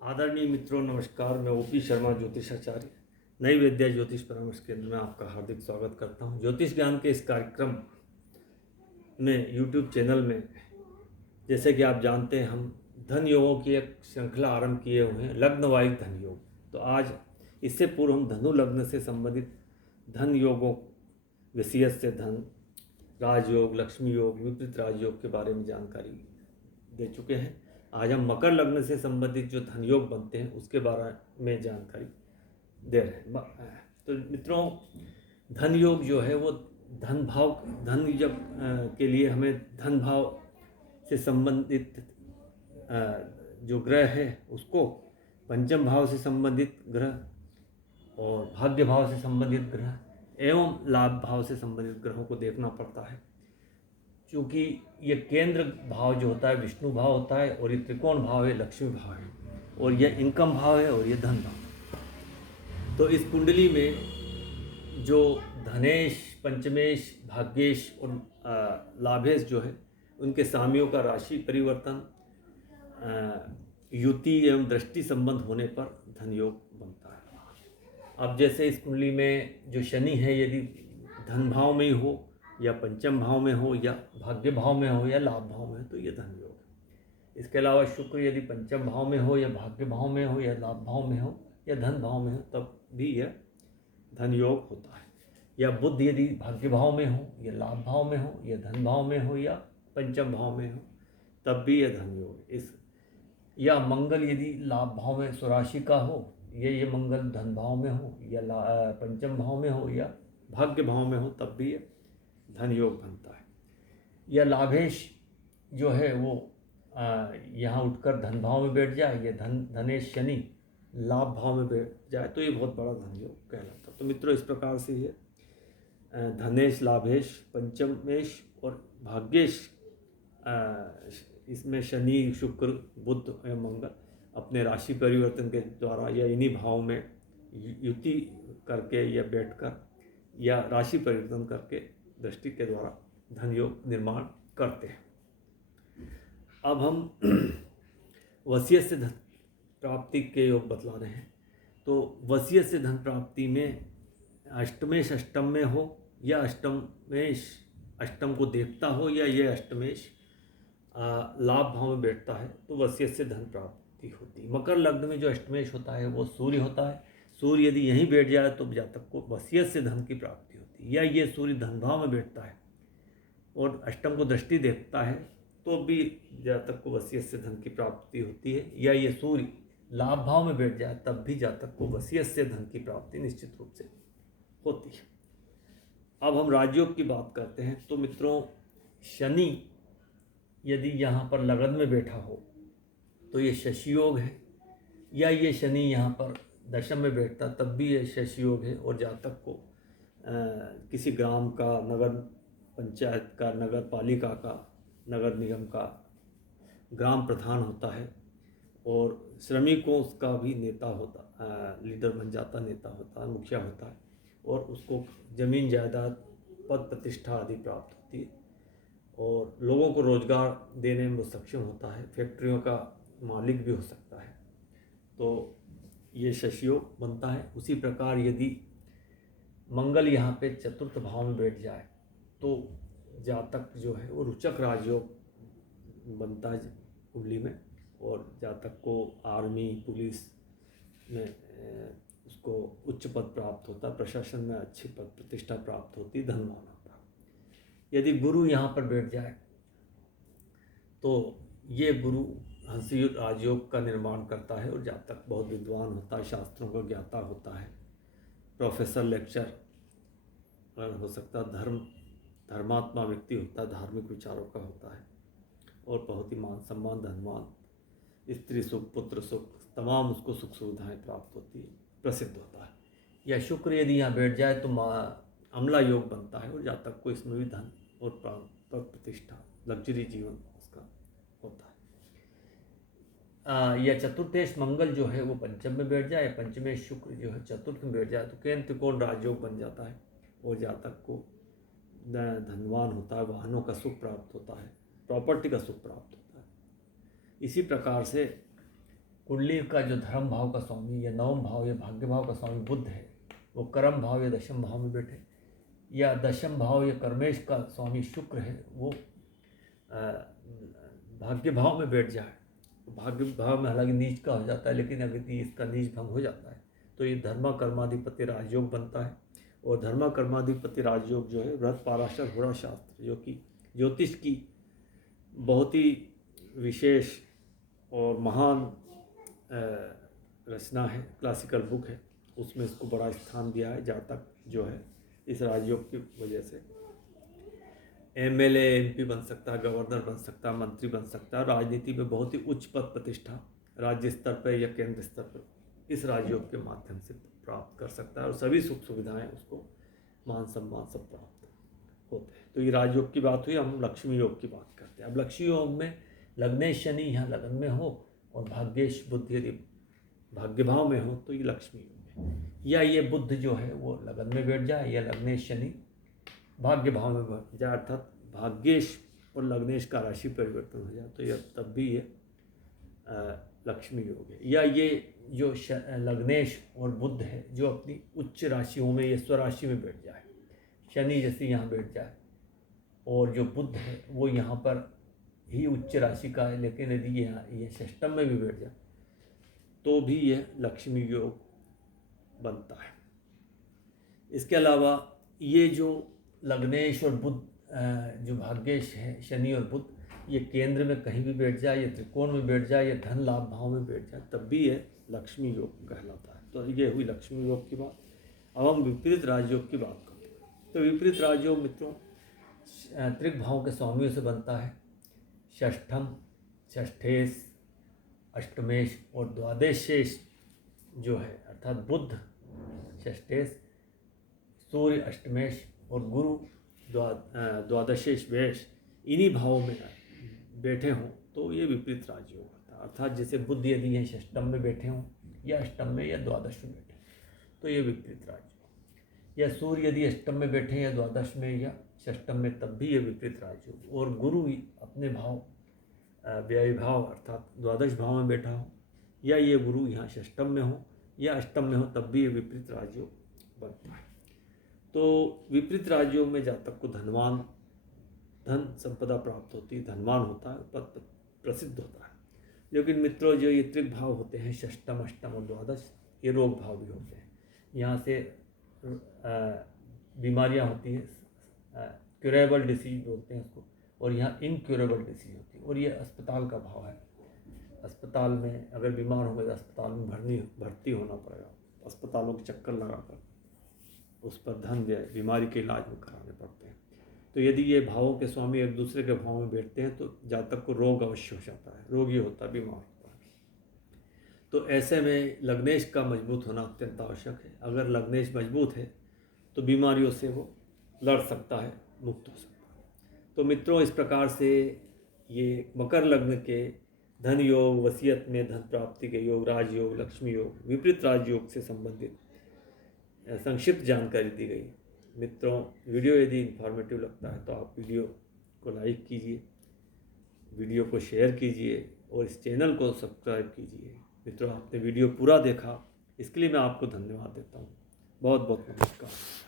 आदरणीय मित्रों, नमस्कार। मैं ओपी शर्मा, ज्योतिषाचार्य, नई विद्या ज्योतिष परामर्श केंद्र में आपका हार्दिक स्वागत करता हूं। ज्योतिष ज्ञान के इस कार्यक्रम में यूट्यूब चैनल में, जैसे कि आप जानते हैं, हम धन योगों की एक श्रृंखला आरंभ किए हुए हैं, लग्न वाइज धन योग। तो आज इससे पूर्व हम धनु लग्न से संबंधित धन योगों, वसीयत से धन, राजयोग, लक्ष्मी योग, विपरीत राजयोग के बारे में जानकारी दे चुके हैं। आज हम मकर लग्न से संबंधित जो धन योग बनते हैं उसके बारे में जानकारी दे रहे हैं। तो मित्रों, धन योग जो है वो धन भाव, धन जब के लिए हमें धन भाव से संबंधित जो ग्रह है उसको, पंचम भाव से संबंधित ग्रह और भाग्य भाव से संबंधित ग्रह एवं लाभ भाव से संबंधित ग्रहों को देखना पड़ता है, क्योंकि ये केंद्र भाव जो होता है विष्णु भाव होता है, और ये त्रिकोण भाव है लक्ष्मी भाव है, और ये इनकम भाव है, और ये धन भाव। तो इस कुंडली में जो धनेश, पंचमेश, भाग्येश और लाभेश जो है, उनके स्वामियों का राशि परिवर्तन, युति एवं दृष्टि संबंध होने पर धन योग बनता है। अब जैसे इस कुंडली में जो शनि है, यदि धन भाव में ही हो या पंचम भाव में हो या भाग्य भाव में हो या लाभ भाव में हो, तो ये धन योग है। इसके अलावा शुक्र यदि पंचम भाव में हो या भाग्य भाव में हो या लाभ भाव में हो या धन भाव में हो, तब भी यह धन योग होता है। या बुध यदि भाग्य भाव में हो या लाभ भाव में हो या धन भाव में हो या पंचम भाव में हो, तब भी यह धन योग है। इस या मंगल यदि लाभ भाव में स्वराशि का हो, ये मंगल धन भाव में हो या पंचम भाव में हो या भाग्य भाव में हो, तब भी यह धन योग बनता है। या लाभेश जो है वो यहाँ उठकर धन भाव में बैठ जाए, या धनेश शनि लाभ भाव में बैठ जाए, तो ये बहुत बड़ा धन योग कहलाता है। तो मित्रों, इस प्रकार से ये धनेश, लाभेश, पंचमेश और भाग्येश, इसमें शनि, शुक्र, बुध एवं मंगल अपने राशि परिवर्तन के द्वारा या इन्हीं भाव में युति करके या बैठकर या राशि परिवर्तन करके दृष्टि के द्वारा धन योग निर्माण करते हैं। अब हम वसीयत से धन प्राप्ति के योग बतला रहे हैं। तो वसीयत से धन प्राप्ति में अष्टमेश अष्टम में हो या अष्टमेश अष्टम को देखता हो या ये अष्टमेश लाभ भाव में बैठता है, तो वसीयत से धन प्राप्ति होती है। मकर लग्न में जो अष्टमेश होता है वो सूर्य होता है। सूर्य यदि यहीं बैठ जाए तो जातक को वसीयत से धन की प्राप्ति होती है। या ये सूर्य धन भाव में बैठता है और अष्टम को दृष्टि देखता है, तो भी जातक को वसीयत से धन की प्राप्ति होती है। या ये सूर्य लाभ भाव में बैठ जाए, तब भी जातक को वसीयत से धन की प्राप्ति निश्चित रूप से होती है। अब हम राजयोग की बात करते हैं। तो मित्रों, शनि यदि यहाँ पर लगन में बैठा हो तो ये शशि योग है। या ये शनि यहाँ पर दशम में बैठता, तब भी ये शशि योग है, और जातक को किसी ग्राम का, नगर पंचायत का, नगर पालिका का, नगर निगम का ग्राम प्रधान होता है, और श्रमिकों का भी नेता होता, लीडर बन जाता, नेता होता है, मुखिया होता है, और उसको जमीन जायदाद, पद प्रतिष्ठा आदि प्राप्त होती है, और लोगों को रोजगार देने में वो सक्षम होता है, फैक्ट्रियों का मालिक भी हो सकता है। तो ये शशि योग बनता है। उसी प्रकार यदि मंगल यहाँ पे चतुर्थ भाव में बैठ जाए, तो जातक जो है वो रुचक राजयोग बनता है कुंडली में, और जातक को आर्मी, पुलिस में उसको उच्च पद प्राप्त होता है, प्रशासन में अच्छी पद प्रतिष्ठा प्राप्त होती, धनवान होता है। यदि गुरु यहाँ पर बैठ जाए, तो ये गुरु हंसी राजयोग का निर्माण करता है, और जातक बहुत विद्वान होता है, शास्त्रों का ज्ञाता होता है, प्रोफेसर, लेक्चर हो सकता है, धर्मात्मा व्यक्ति होता है, धार्मिक विचारों का होता है, और बहुत ही मान सम्मान, धनवान, स्त्री सुख, पुत्र सुख, तमाम उसको सुख सुविधाएं प्राप्त होती है, प्रसिद्ध होता है। या शुक्र यदि यहाँ बैठ जाए तो अमला योग बनता है, और जातक को इसमें भी धन और पद प्रतिष्ठा, लग्जरी जीवन उसका होता है। या चतुर्थेश मंगल जो है वो पंचम में बैठ जाए, पंचमेश शुक्र जो है चतुर्थ में बैठ जाए, तो केंद्र त्रिकोण राजयोग बन जाता है, और जातक को धनवान होता है, वाहनों का सुख प्राप्त होता है, प्रॉपर्टी का सुख प्राप्त होता है। इसी प्रकार से कुंडली का जो धर्म भाव का स्वामी या नवम भाव या भाग्य भाव का स्वामी बुध है, वो कर्म भाव या दशम भाव में बैठे, या दशम भाव या कर्मेश का स्वामी शुक्र है वो भाग्य भाव में बैठ जाए। भाग्य भाव में हालांकि नीच का हो जाता है, लेकिन अगर इसका नीच भंग हो जाता है तो ये धर्मा कर्माधिपति राजयोग बनता है। और धर्मा कर्माधिपति राजयोग जो है व्रत पाराशर होरा शास्त्र, जो कि ज्योतिष की बहुत ही विशेष और महान रचना है, क्लासिकल बुक है, उसमें इसको बड़ा स्थान दिया है। जातक जो है इस राजयोग की वजह से एमएलए एमपी बन सकता है, गवर्नर बन सकता है, मंत्री बन सकता है, राजनीति में बहुत ही उच्च पद प्रतिष्ठा राज्य स्तर पर या केंद्र स्तर पर इस राजयोग के माध्यम से प्राप्त कर सकता है, और सभी सुख सुविधाएं उसको मान सम्मान सब प्राप्त होते हैं। तो ये राजयोग की बात हुई। हम लक्ष्मी योग की बात करते हैं। अब लक्ष्मी योग में लग्नेश शनि यहाँ लगन में हो और भाग्येश बुध यदि भाग्य भाव में हो तो ये लक्ष्मी योग है। या ये बुध जो है वो लगन में बैठ जाए या लग्नेश शनि भाग्य भाव में बैठ जाए, अर्थात भाग्येश और लग्नेश का राशि परिवर्तन हो जाए, तो यह तब भी ये लक्ष्मी योग है। या ये जो लग्नेश और बुध है जो अपनी उच्च राशियों में या स्वराशि में बैठ जाए, शनि जैसे यहाँ बैठ जाए, और जो बुध है वो यहाँ पर ही उच्च राशि का है, लेकिन यदि ये षष्टम में भी बैठ जाए तो भी यह लक्ष्मी योग बनता है। इसके अलावा ये जो लग्नेश और बुध जो भाग्येश है शनि और बुध, ये केंद्र में कहीं भी बैठ जाए या त्रिकोण में बैठ जाए या धन लाभ भाव में बैठ जाए, तब भी यह लक्ष्मी योग कहलाता है। तो ये हुई लक्ष्मी योग की बात। अब हम विपरीत राजयोग की बात करते हैं। तो विपरीत राजयोग मित्रों त्रिक भाव के स्वामियों से बनता है। षष्ठम, षष्ठेश, अष्टमेश और द्वादशेश जो है, अर्थात बुध षष्ठेश, सूर्य अष्टमेश और गुरु द्वादशेश वेश इन्हीं भावों में बैठे हों तो ये विपरीत राजयोग होता है। अर्थात जैसे बुध यदि ये षष्टम में बैठे हों या अष्टम में या द्वादश में बैठे तो ये विपरीत राजयोग, या सूर्य यदि अष्टम में बैठे या द्वादश में या षष्टम में तब भी ये विपरीत राजयोग, और गुरु अपने भाव व्यय भाव अर्थात द्वादश भाव में बैठा हो, या ये गुरु यहाँ षष्टम में हो या अष्टम में हो, तब भी ये विपरीत राजयोग बनता है। तो विपरीत राजयोग में जातक को धन संपदा प्राप्त होती है, धनवान होता है, पद प्रसिद्ध होता है। लेकिन मित्रों जो ये त्रिक भाव होते हैं षष्टम, अष्टम और द्वादश, ये रोग भाव भी होते हैं। यहाँ से बीमारियाँ होती हैं, क्यूरेबल डिसीज बोलते हैं उसको, और यहाँ इनक्यूरेबल डिसीज होती है। और ये अस्पताल का भाव है। अस्पताल में अगर बीमार हो गए तो अस्पताल में भर्ती होना पड़ेगा, अस्पतालों के चक्कर लगाकर उस पर धन व्यय बीमारी के इलाज में कराने पड़ते हैं। तो यदि ये भावों के स्वामी एक दूसरे के भाव में बैठते हैं तो जातक को रोग अवश्य हो जाता है, रोगी होता है, बीमार होता है। तो ऐसे में लग्नेश का मजबूत होना अत्यंत आवश्यक है। अगर लग्नेश मजबूत है तो बीमारियों से वो लड़ सकता है, मुक्त हो सकता है। तो मित्रों इस प्रकार से ये मकर लग्न के धन योग, वसीयत में धन प्राप्ति के योग, राजयोग, लक्ष्मी योग, विपरीत राजयोग से संबंधित संक्षिप्त जानकारी दी गई। मित्रों वीडियो यदि इन्फॉर्मेटिव लगता है तो आप वीडियो को लाइक कीजिए, वीडियो को शेयर कीजिए और इस चैनल को सब्सक्राइब कीजिए। मित्रों आपने वीडियो पूरा देखा इसके लिए मैं आपको धन्यवाद देता हूँ। बहुत बहुत नमस्कार।